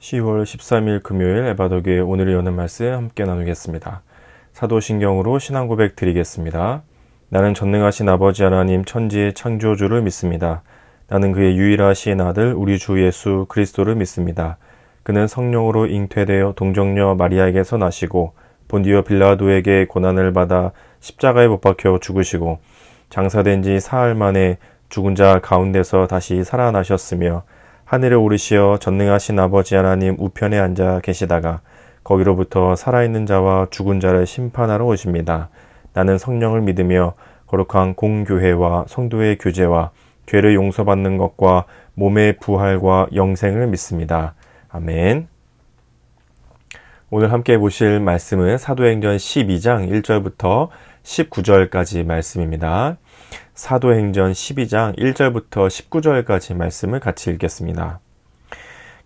10월 13일 금요일 에바더교회 오늘 여는 말씀 함께 나누겠습니다. 사도신경으로 신앙고백 드리겠습니다. 나는 전능하신 아버지 하나님 천지의 창조주를 믿습니다. 나는 그의 유일하신 아들 우리 주 예수 그리스도를 믿습니다. 그는 성령으로 잉태되어 동정녀 마리아에게서 나시고 본디오 빌라도에게 고난을 받아 십자가에 못 박혀 죽으시고 장사된 지 사흘 만에 죽은 자 가운데서 다시 살아나셨으며 하늘에 오르시어 전능하신 아버지 하나님 우편에 앉아 계시다가 거기로부터 살아있는 자와 죽은 자를 심판하러 오십니다. 나는 성령을 믿으며 거룩한 공교회와 성도의 교제와 죄를 용서받는 것과 몸의 부활과 영생을 믿습니다. 아멘. 오늘 함께 보실 말씀은 사도행전 12장 1절부터 19절까지 말씀입니다. 사도행전 12장 1절부터 19절까지 말씀을 같이 읽겠습니다.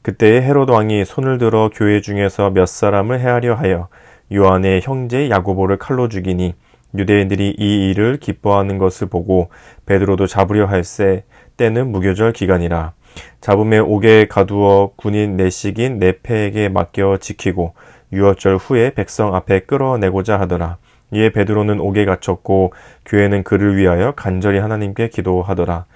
그때 헤롯 왕이 손을 들어 교회 중에서 몇 사람을 해하려 하여 요한의 형제 야고보를 칼로 죽이니 유대인들이 이 일을 기뻐하는 것을 보고 베드로도 잡으려 할세 때는 무교절 기간이라. 잡음에 옥에 가두어 군인 내식인 네페에게 맡겨 지키고 유월절 후에 백성 앞에 끌어내고자 하더라. 이에 베드로는 옥에 갇혔고 교회는 그를 위하여 간절히 하나님께 기도하더라.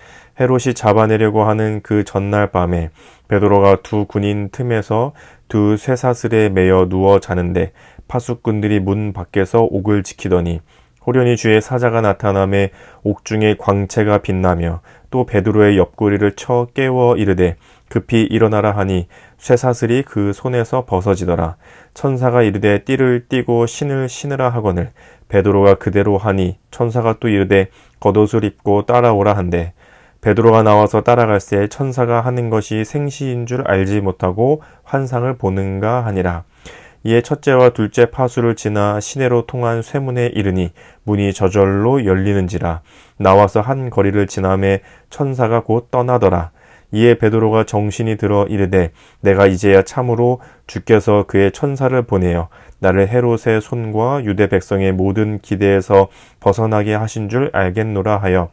헤롯이 잡아내려고 하는 그 전날 밤에 베드로가 두 군인 틈에서 두 쇠사슬에 매여 누워 자는데 파수꾼들이 문 밖에서 옥을 지키더니 호련히 주의 사자가 나타나매 옥중에 광채가 빛나며 또 베드로의 옆구리를 쳐 깨워 이르되 급히 일어나라 하니 쇠사슬이 그 손에서 벗어지더라. 천사가 이르되 띠를 띠고 신을 신으라 하거늘 베드로가 그대로 하니 천사가 또 이르되 겉옷을 입고 따라오라 한대 베드로가 나와서 따라갈새 천사가 하는 것이 생시인 줄 알지 못하고 환상을 보는가 하니라. 이에 첫째와 둘째 파수를 지나 시내로 통한 쇠문에 이르니 문이 저절로 열리는지라. 나와서 한 거리를 지나매 천사가 곧 떠나더라. 이에 베드로가 정신이 들어 이르되 내가 이제야 참으로 주께서 그의 천사를 보내어 나를 헤롯의 손과 유대 백성의 모든 기대에서 벗어나게 하신 줄 알겠노라 하여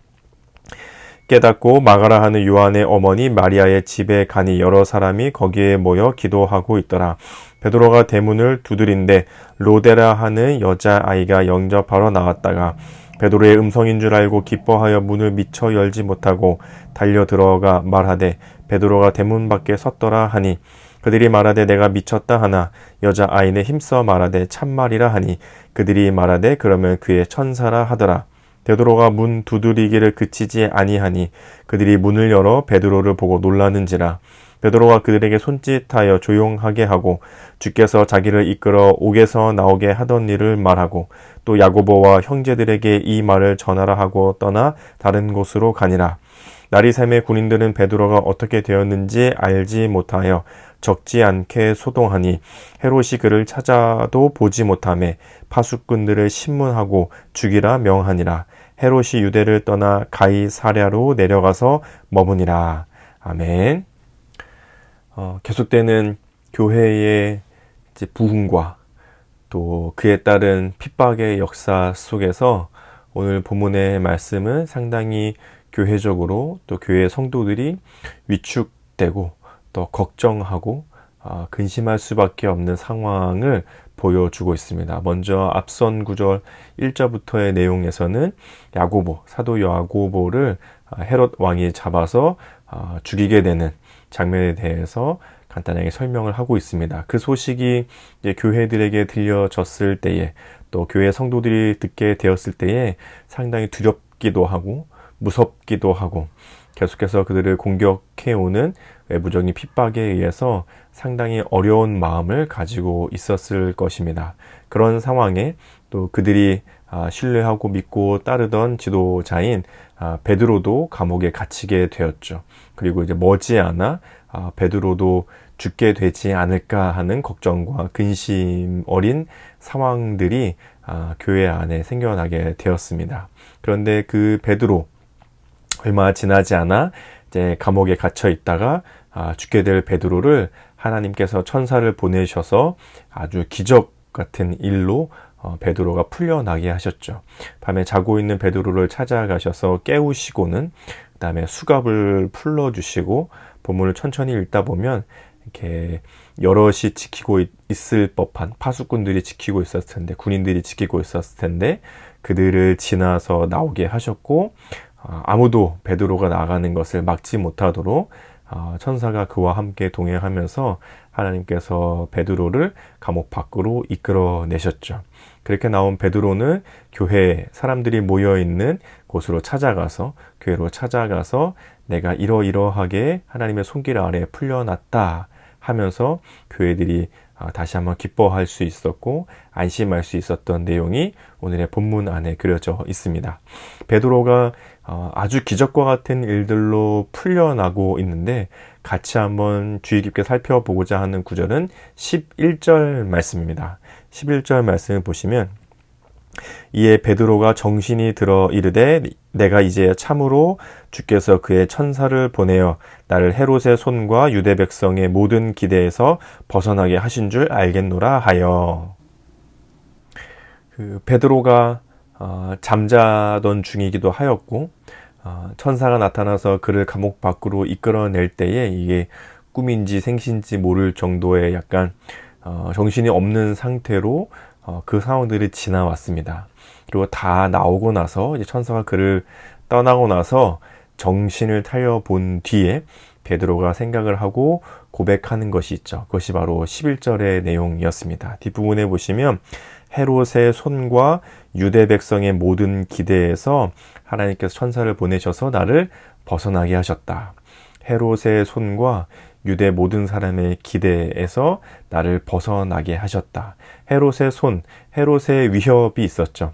깨닫고 마가라 하는 요한의 어머니 마리아의 집에 가니 여러 사람이 거기에 모여 기도하고 있더라. 베드로가 대문을 두드린데 로데라 하는 여자아이가 영접하러 나왔다가 베드로의 음성인 줄 알고 기뻐하여 문을 미처 열지 못하고 달려 들어가 말하되 베드로가 대문 밖에 섰더라 하니 그들이 말하되 내가 미쳤다 하나 여자아이는 힘써 말하되 참말이라 하니 그들이 말하되 그러면 그의 천사라 하더라. 베드로가 문 두드리기를 그치지 아니하니 그들이 문을 열어 베드로를 보고 놀라는지라. 베드로가 그들에게 손짓하여 조용하게 하고 주께서 자기를 이끌어 옥에서 나오게 하던 일을 말하고 또 야고보와 형제들에게 이 말을 전하라 하고 떠나 다른 곳으로 가니라. 날이 새매 군인들은 베드로가 어떻게 되었는지 알지 못하여 적지 않게 소동하니 헤롯이 그를 찾아도 보지 못하매 파수꾼들을 신문하고 죽이라 명하니라. 헤롯이 유대를 떠나 가이사랴로 내려가서 머무니라. 아멘. 계속되는 교회의 부흥과 또 그에 따른 핍박의 역사 속에서 오늘 본문의 말씀은 상당히 교회적으로 또 교회 성도들이 위축되고 또 걱정하고 근심할 수밖에 없는 상황을 보여주고 있습니다. 먼저 앞선 구절 1절부터의 내용에서는 야고보, 사도 야고보를 헤롯 왕이 잡아서 죽이게 되는 장면에 대해서 간단하게 설명을 하고 있습니다. 그 소식이 이제 교회들에게 들려졌을 때에 또 교회 성도들이 듣게 되었을 때에 상당히 두렵기도 하고 무섭기도 하고 계속해서 그들을 공격해오는 외부적인 핍박에 의해서 상당히 어려운 마음을 가지고 있었을 것입니다. 그런 상황에 또 그들이 신뢰하고 믿고 따르던 지도자인 베드로도 감옥에 갇히게 되었죠. 그리고 이제 머지않아 베드로도 죽게 되지 않을까 하는 걱정과 근심 어린 상황들이 교회 안에 생겨나게 되었습니다. 그런데 그 베드로 얼마 지나지 않아 이제 감옥에 갇혀 있다가 죽게 될 베드로를 하나님께서 천사를 보내셔서 아주 기적 같은 일로 베드로가 풀려나게 하셨죠. 밤에 자고 있는 베드로를 찾아가셔서 깨우시고는 그 다음에 수갑을 풀러주시고 본문을 천천히 읽다 보면 이렇게 여럿이 지키고 있을 법한 파수꾼들이 지키고 있었을 텐데, 군인들이 지키고 있었을 텐데 그들을 지나서 나오게 하셨고, 아무도 베드로가 나가는 것을 막지 못하도록 천사가 그와 함께 동행하면서 하나님께서 베드로를 감옥 밖으로 이끌어내셨죠. 그렇게 나온 베드로는 교회 사람들이 모여있는 곳으로 찾아가서, 교회로 찾아가서 내가 이러이러하게 하나님의 손길 아래에 풀려났다 하면서 교회들이 다시 한번 기뻐할 수 있었고 안심할 수 있었던 내용이 오늘의 본문 안에 그려져 있습니다. 베드로가 아주 기적과 같은 일들로 풀려나고 있는데, 같이 한번 주의 깊게 살펴보고자 하는 구절은 11절 말씀입니다. 11절 말씀을 보시면, 이에 베드로가 정신이 들어 이르되 내가 이제 참으로 주께서 그의 천사를 보내어 나를 헤롯의 손과 유대 백성의 모든 기대에서 벗어나게 하신 줄 알겠노라 하여. 베드로가 잠자던 중이기도 하였고, 천사가 나타나서 그를 감옥 밖으로 이끌어낼 때에 이게 꿈인지 생신지 모를 정도의 약간 정신이 없는 상태로 그 상황들이 지나왔습니다. 그리고 다 나오고 나서 이제 천사가 그를 떠나고 나서 정신을 차려 본 뒤에 베드로가 생각을 하고 고백하는 것이 있죠. 그것이 바로 11절의 내용이었습니다. 뒷부분에 보시면 헤롯의 손과 유대 백성의 모든 기대에서 하나님께서 천사를 보내셔서 나를 벗어나게 하셨다. 헤롯의 손과 유대 모든 사람의 기대에서 나를 벗어나게 하셨다. 헤롯의 손, 헤롯의 위협이 있었죠.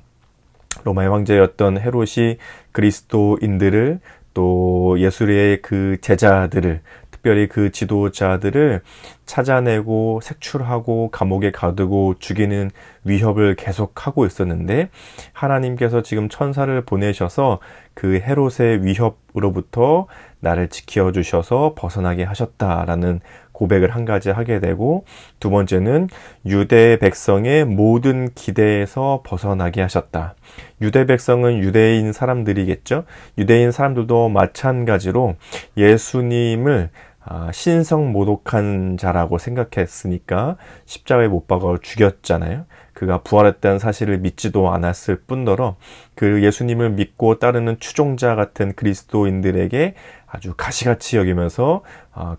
로마의 황제였던 헤롯이 그리스도인들을, 또 예수의 그 제자들을, 특별히 그 지도자들을 찾아내고 색출하고 감옥에 가두고 죽이는 위협을 계속하고 있었는데, 하나님께서 지금 천사를 보내셔서 그 헤롯의 위협으로부터 나를 지켜주셔서 벗어나게 하셨다라는 고백을 한 가지 하게 되고, 두 번째는 유대 백성의 모든 기대에서 벗어나게 하셨다. 유대 백성은 유대인 사람들이겠죠. 유대인 사람들도 마찬가지로 예수님을 신성모독한 자라고 생각했으니까 십자가에 못 박아 죽였잖아요. 그가 부활했다는 사실을 믿지도 않았을 뿐더러 그 예수님을 믿고 따르는 추종자 같은 그리스도인들에게 아주 가시같이 여기면서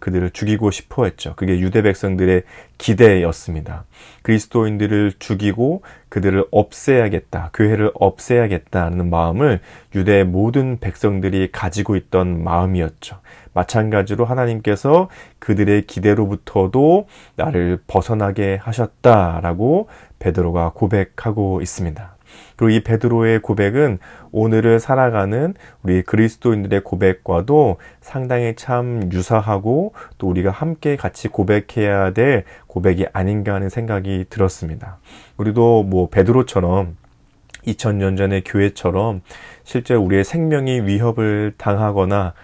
그들을 죽이고 싶어 했죠. 그게 유대 백성들의 기대였습니다. 그리스도인들을 죽이고 그들을 없애야겠다, 교회를 없애야겠다는 마음을 유대의 모든 백성들이 가지고 있던 마음이었죠. 마찬가지로 하나님께서 그들의 기대로부터도 나를 벗어나게 하셨다라고 베드로가 고백하고 있습니다. 그리고 이 베드로의 고백은 오늘을 살아가는 우리 그리스도인들의 고백과도 상당히 참 유사하고, 또 우리가 함께 같이 고백해야 될 고백이 아닌가 하는 생각이 들었습니다. 우리도 뭐 베드로처럼 2000년 전의 교회처럼 실제 우리의 생명이 위협을 당하거나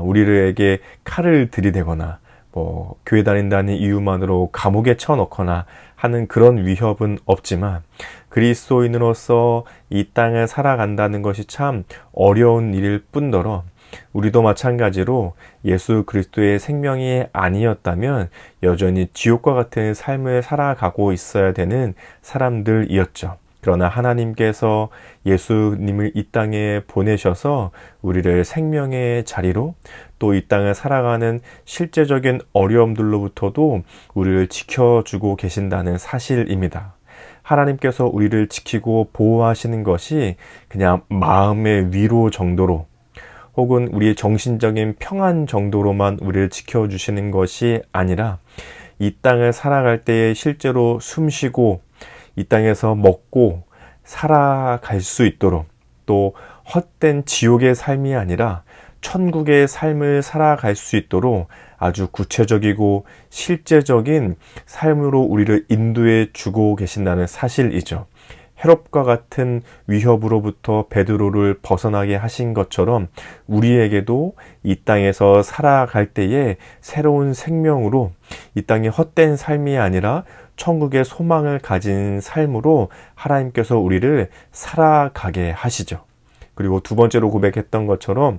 우리에게 칼을 들이대거나 뭐 교회 다닌다는 이유만으로 감옥에 쳐넣거나 하는 그런 위협은 없지만, 그리스도인으로서 이 땅을 살아간다는 것이 참 어려운 일일 뿐더러 우리도 마찬가지로 예수 그리스도의 생명이 아니었다면 여전히 지옥과 같은 삶을 살아가고 있어야 되는 사람들이었죠. 그러나 하나님께서 예수님을 이 땅에 보내셔서 우리를 생명의 자리로, 또 이 땅을 살아가는 실제적인 어려움들로부터도 우리를 지켜주고 계신다는 사실입니다. 하나님께서 우리를 지키고 보호하시는 것이 그냥 마음의 위로 정도로, 혹은 우리의 정신적인 평안 정도로만 우리를 지켜주시는 것이 아니라 이 땅을 살아갈 때에 실제로 숨쉬고 이 땅에서 먹고 살아갈 수 있도록, 또 헛된 지옥의 삶이 아니라 천국의 삶을 살아갈 수 있도록 아주 구체적이고 실제적인 삶으로 우리를 인도해 주고 계신다는 사실이죠. 헤롯과 같은 위협으로부터 베드로를 벗어나게 하신 것처럼 우리에게도 이 땅에서 살아갈 때에 새로운 생명으로, 이 땅의 헛된 삶이 아니라 천국의 소망을 가진 삶으로 하나님께서 우리를 살아가게 하시죠. 그리고 두 번째로 고백했던 것처럼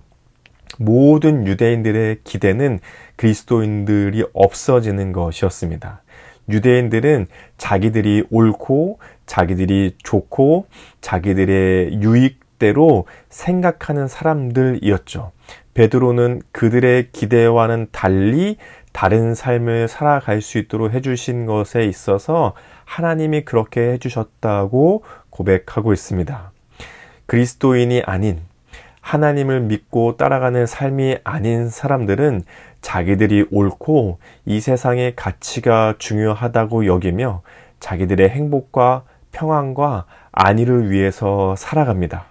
모든 유대인들의 기대는 그리스도인들이 없어지는 것이었습니다. 유대인들은 자기들이 옳고 자기들이 좋고 자기들의 유익대로 생각하는 사람들이었죠. 베드로는 그들의 기대와는 달리 다른 삶을 살아갈 수 있도록 해주신 것에 있어서 하나님이 그렇게 해주셨다고 고백하고 있습니다. 그리스도인이 아닌 하나님을 믿고 따라가는 삶이 아닌 사람들은 자기들이 옳고 이 세상의 가치가 중요하다고 여기며 자기들의 행복과 평안과 안위를 위해서 살아갑니다.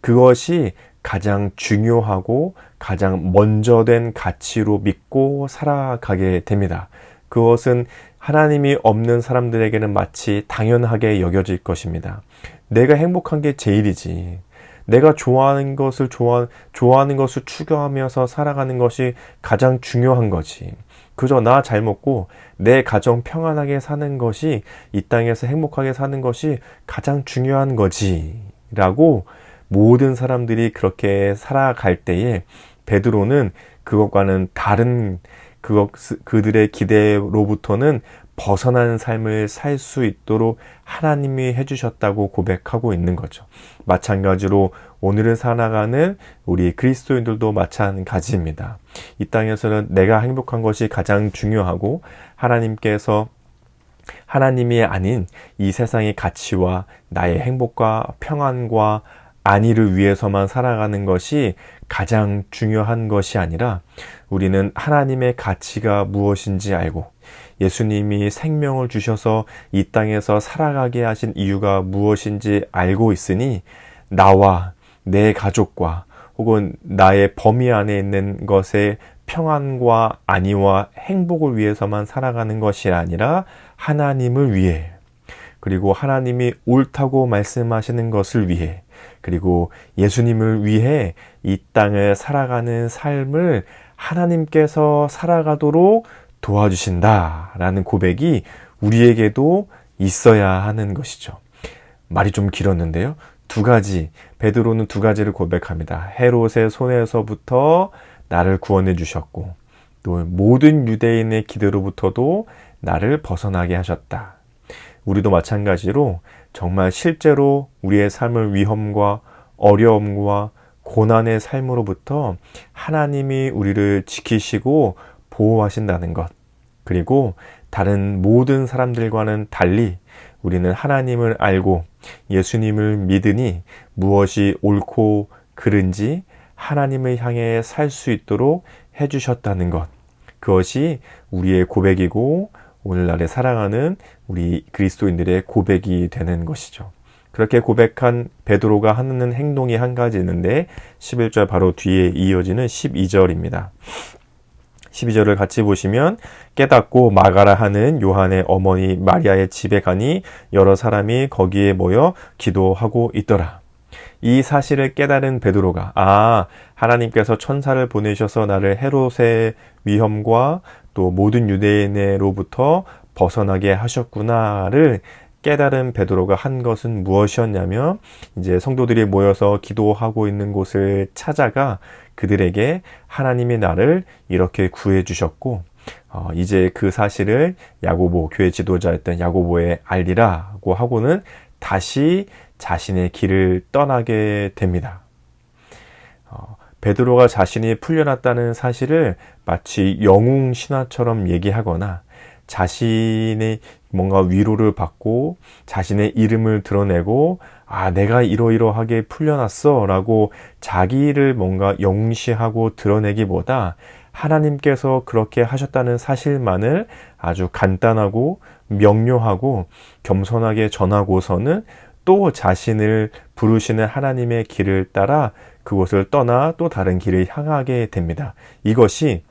그것이 가장 중요하고 가장 먼저 된 가치로 믿고 살아가게 됩니다. 그것은 하나님이 없는 사람들에게는 마치 당연하게 여겨질 것입니다. 내가 행복한 게 제일이지. 내가 좋아하는 것을 추구하면서 살아가는 것이 가장 중요한 거지. 그저 나 잘 먹고 내 가정 평안하게 사는 것이, 이 땅에서 행복하게 사는 것이 가장 중요한 거지 라고 모든 사람들이 그렇게 살아갈 때에 베드로는 그것과는 다른 그들의 기대로부터는 벗어난 삶을 살 수 있도록 하나님이 해주셨다고 고백하고 있는 거죠. 마찬가지로 오늘을 살아가는 우리 그리스도인들도 마찬가지입니다. 이 땅에서는 내가 행복한 것이 가장 중요하고 하나님께서 하나님이 아닌 이 세상의 가치와 나의 행복과 평안과 안위를 위해서만 살아가는 것이 가장 중요한 것이 아니라 우리는 하나님의 가치가 무엇인지 알고 예수님이 생명을 주셔서 이 땅에서 살아가게 하신 이유가 무엇인지 알고 있으니 나와 내 가족과 혹은 나의 범위 안에 있는 것의 평안과 안위와 행복을 위해서만 살아가는 것이 아니라 하나님을 위해, 그리고 하나님이 옳다고 말씀하시는 것을 위해, 그리고 예수님을 위해 이 땅을 살아가는 삶을 하나님께서 살아가도록 도와주신다라는 고백이 우리에게도 있어야 하는 것이죠. 말이 좀 길었는데요. 베드로는 두 가지를 고백합니다. 헤롯의 손에서부터 나를 구원해 주셨고 또 모든 유대인의 기대로부터도 나를 벗어나게 하셨다. 우리도 마찬가지로 정말 실제로 우리의 삶을 위험과 어려움과 고난의 삶으로부터 하나님이 우리를 지키시고 보호하신다는 것, 그리고 다른 모든 사람들과는 달리 우리는 하나님을 알고 예수님을 믿으니 무엇이 옳고 그른지 하나님을 향해 살 수 있도록 해주셨다는 것, 그것이 우리의 고백이고 오늘날에 살아가는 우리 그리스도인들의 고백이 되는 것이죠. 그렇게 고백한 베드로가 하는 행동이 한 가지 있는데 11절 바로 뒤에 이어지는 12절입니다. 12절을 같이 보시면 깨닫고 마가라 하는 요한의 어머니 마리아의 집에 가니 여러 사람이 거기에 모여 기도하고 있더라. 이 사실을 깨달은 베드로가 하나님께서 천사를 보내셔서 나를 헤롯의 위험과 또 모든 유대인으로부터 벗어나게 하셨구나를 깨달은 베드로가 한 것은 무엇이었냐면 이제 성도들이 모여서 기도하고 있는 곳을 찾아가 그들에게 하나님이 나를 이렇게 구해 주셨고 이제 그 사실을 야고보, 교회 지도자였던 야고보에 알리라고 하고는 다시 자신의 길을 떠나게 됩니다. 베드로가 자신이 풀려났다는 사실을 마치 영웅 신화처럼 얘기하거나 자신의 뭔가 위로를 받고 자신의 이름을 드러내고 내가 이러이러하게 풀려났어 라고 자기를 뭔가 영시하고 드러내기보다 하나님께서 그렇게 하셨다는 사실만을 아주 간단하고 명료하고 겸손하게 전하고서는 또 자신을 부르시는 하나님의 길을 따라 그곳을 떠나 또 다른 길을 향하게 됩니다. 이것이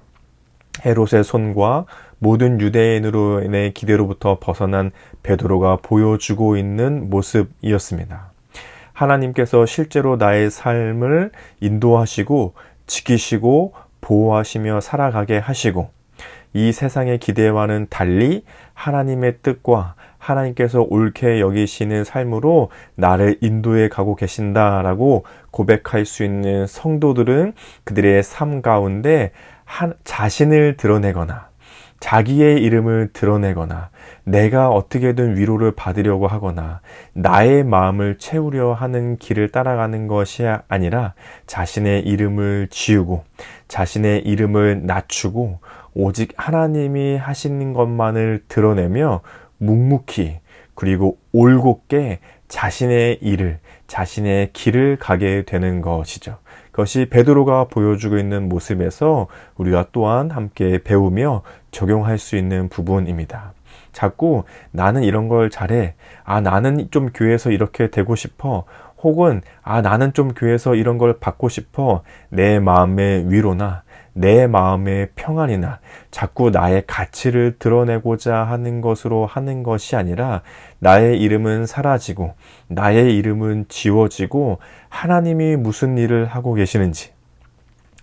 헤롯의 손과 모든 유대인으로의 기대로부터 벗어난 베드로가 보여주고 있는 모습이었습니다. 하나님께서 실제로 나의 삶을 인도하시고 지키시고 보호하시며 살아가게 하시고 이 세상의 기대와는 달리 하나님의 뜻과 하나님께서 옳게 여기시는 삶으로 나를 인도해 가고 계신다라고 고백할 수 있는 성도들은 그들의 삶 가운데 자신을 드러내거나 자기의 이름을 드러내거나 내가 어떻게든 위로를 받으려고 하거나 나의 마음을 채우려 하는 길을 따라가는 것이 아니라 자신의 이름을 지우고 자신의 이름을 낮추고 오직 하나님이 하시는 것만을 드러내며 묵묵히 그리고 올곧게 자신의 일을 자신의 길을 가게 되는 것이죠. 그것이 베드로가 보여주고 있는 모습에서 우리가 또한 함께 배우며 적용할 수 있는 부분입니다. 자꾸 나는 이런 걸 잘해. 나는 좀 교회에서 이렇게 되고 싶어. 혹은 나는 좀 교회에서 이런 걸 받고 싶어. 내 마음의 위로나 내 마음의 평안이나 자꾸 나의 가치를 드러내고자 하는 것으로 하는 것이 아니라 나의 이름은 사라지고 나의 이름은 지워지고 하나님이 무슨 일을 하고 계시는지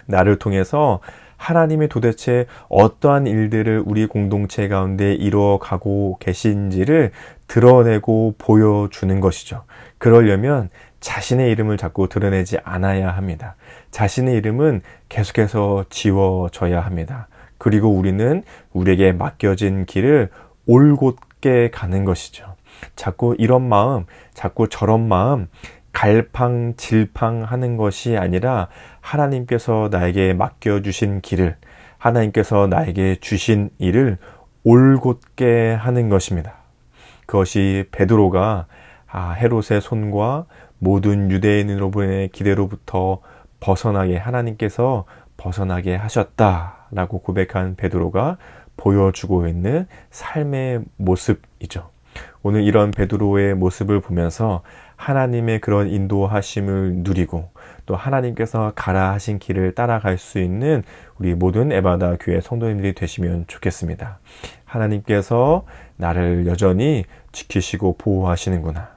나를 통해서 하나님이 도대체 어떠한 일들을 우리 공동체 가운데 이루어가고 계신지를 드러내고 보여주는 것이죠. 그러려면 자신의 이름을 자꾸 드러내지 않아야 합니다. 자신의 이름은 계속해서 지워져야 합니다. 그리고 우리는 우리에게 맡겨진 길을 올곧게 가는 것이죠. 자꾸 이런 마음, 자꾸 저런 마음, 갈팡질팡하는 것이 아니라 하나님께서 나에게 맡겨주신 길을, 하나님께서 나에게 주신 일을 올곧게 하는 것입니다. 그것이 베드로가 헤롯의 손과 모든 유대인으로부의 기대로부터 벗어나게 하나님께서 벗어나게 하셨다라고 고백한 베드로가 보여주고 있는 삶의 모습이죠. 오늘 이런 베드로의 모습을 보면서 하나님의 그런 인도하심을 누리고 또 하나님께서 가라 하신 길을 따라갈 수 있는 우리 모든 에바다 교회 성도님들이 되시면 좋겠습니다. 하나님께서 나를 여전히 지키시고 보호하시는구나.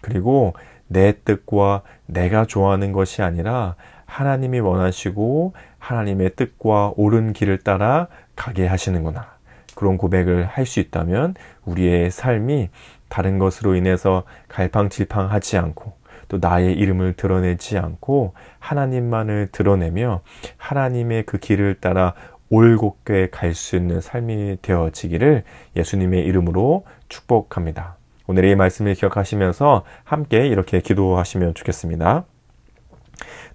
그리고 내 뜻과 내가 좋아하는 것이 아니라 하나님이 원하시고 하나님의 뜻과 옳은 길을 따라 가게 하시는구나. 그런 고백을 할 수 있다면 우리의 삶이 다른 것으로 인해서 갈팡질팡하지 않고 또 나의 이름을 드러내지 않고 하나님만을 드러내며 하나님의 그 길을 따라 올곧게 갈 수 있는 삶이 되어지기를 예수님의 이름으로 축복합니다. 오늘의 이 말씀을 기억하시면서 함께 이렇게 기도하시면 좋겠습니다.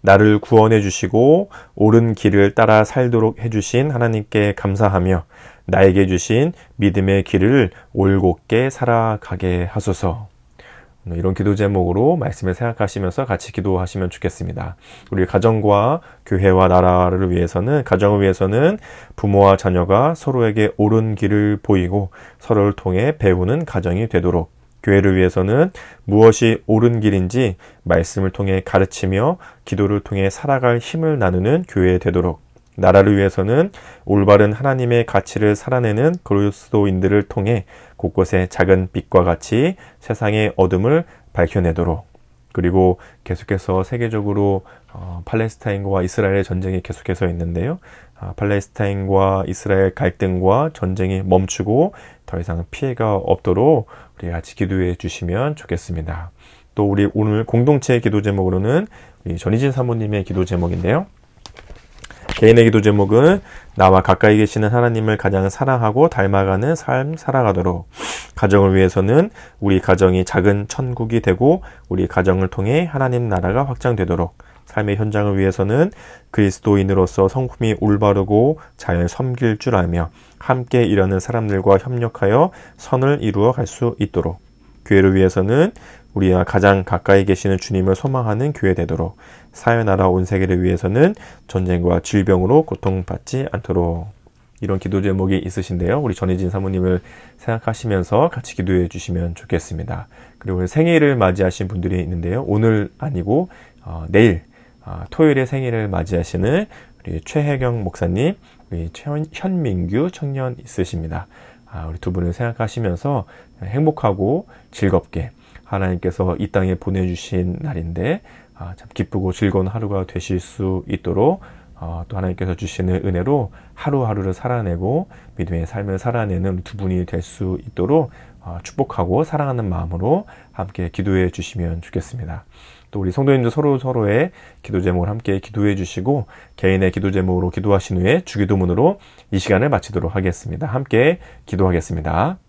나를 구원해 주시고 옳은 길을 따라 살도록 해주신 하나님께 감사하며 나에게 주신 믿음의 길을 올곧게 살아가게 하소서. 이런 기도 제목으로 말씀을 생각하시면서 같이 기도하시면 좋겠습니다. 우리 가정과 교회와 나라를 위해서는, 가정을 위해서는 부모와 자녀가 서로에게 옳은 길을 보이고 서로를 통해 배우는 가정이 되도록, 교회를 위해서는 무엇이 옳은 길인지 말씀을 통해 가르치며 기도를 통해 살아갈 힘을 나누는 교회 되도록, 나라를 위해서는 올바른 하나님의 가치를 살아내는 그리스도인들을 통해 곳곳에 작은 빛과 같이 세상의 어둠을 밝혀내도록, 그리고 계속해서 세계적으로 팔레스타인과 이스라엘의 전쟁이 계속해서 있는데요. 팔레스타인과 이스라엘 갈등과 전쟁이 멈추고 더 이상 피해가 없도록 우리 같이 기도해 주시면 좋겠습니다. 또 우리 오늘 공동체 기도 제목으로는 우리 전희진 사모님의 기도 제목인데요. 개인의 기도 제목은 나와 가까이 계시는 하나님을 가장 사랑하고 닮아가는 삶 살아가도록, 가정을 위해서는 우리 가정이 작은 천국이 되고 우리 가정을 통해 하나님 나라가 확장되도록, 삶의 현장을 위해서는 그리스도인으로서 성품이 올바르고 잘 섬길 줄 알며 함께 일하는 사람들과 협력하여 선을 이루어 갈 수 있도록, 교회를 위해서는 우리와 가장 가까이 계시는 주님을 소망하는 교회 되도록, 사회 나라 온 세계를 위해서는 전쟁과 질병으로 고통받지 않도록. 이런 기도 제목이 있으신데요. 우리 전희진 사모님을 생각하시면서 같이 기도해 주시면 좋겠습니다. 그리고 오늘 생일을 맞이하신 분들이 있는데요. 오늘 아니고 내일 토요일에 생일을 맞이하시는 우리 최혜경 목사님, 우리 현민규 청년 있으십니다. 우리 두 분을 생각하시면서 행복하고 즐겁게 하나님께서 이 땅에 보내주신 날인데 참 기쁘고 즐거운 하루가 되실 수 있도록 또 하나님께서 주시는 은혜로 하루하루를 살아내고 믿음의 삶을 살아내는 두 분이 될 수 있도록 축복하고 사랑하는 마음으로 함께 기도해 주시면 좋겠습니다. 또 우리 성도님들 서로의 기도 제목을 함께 기도해 주시고 개인의 기도 제목으로 기도하신 후에 주기도문으로 이 시간을 마치도록 하겠습니다. 함께 기도하겠습니다.